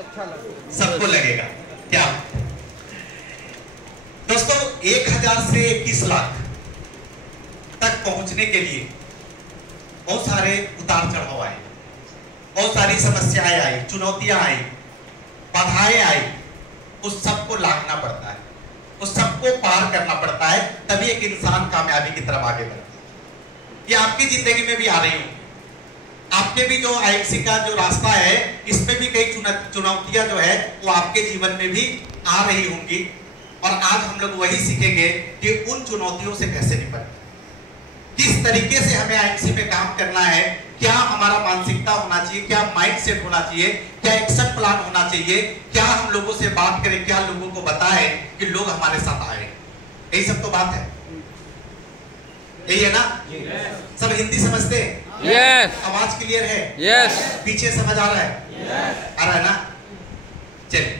सबको लगेगा क्या। दोस्तों 1000 से 21 लाख तक पहुंचने के लिए बहुत सारे उतार चढ़ाव आए, बहुत सारी समस्याएं आई, चुनौतियां आई, बाधाएं आई। उस सबको लांघना पड़ता है, उस सबको पार करना पड़ता है, तभी एक इंसान कामयाबी की तरफ आगे बढ़ता है। ये आपकी जिंदगी में भी आ रही हूं, आपके भी जो आईएमसी का जो रास्ता है, इसमें भी कई चुनौतियां जो है वो आपके जीवन में भी आ रही होंगी। और आज हम लोग वही सीखेंगे कि उन चुनौतियों से कैसे निपटें, किस तरीके से हमें आईएमसी में काम करना है, क्या हमारा मानसिकता होना चाहिए, क्या माइंड सेट होना चाहिए, क्या एक्शन प्लान होना चाहिए, क्या हम लोगों से बात करें, क्या लोगों को बताएं कि लोग हमारे साथ आए। यही सब तो बात है, यही है ना। सब हिंदी समझते हैं? यस। आवाज क्लियर है? यस। पीछे समझ आ रहा है? आ रहा है ना। चलिए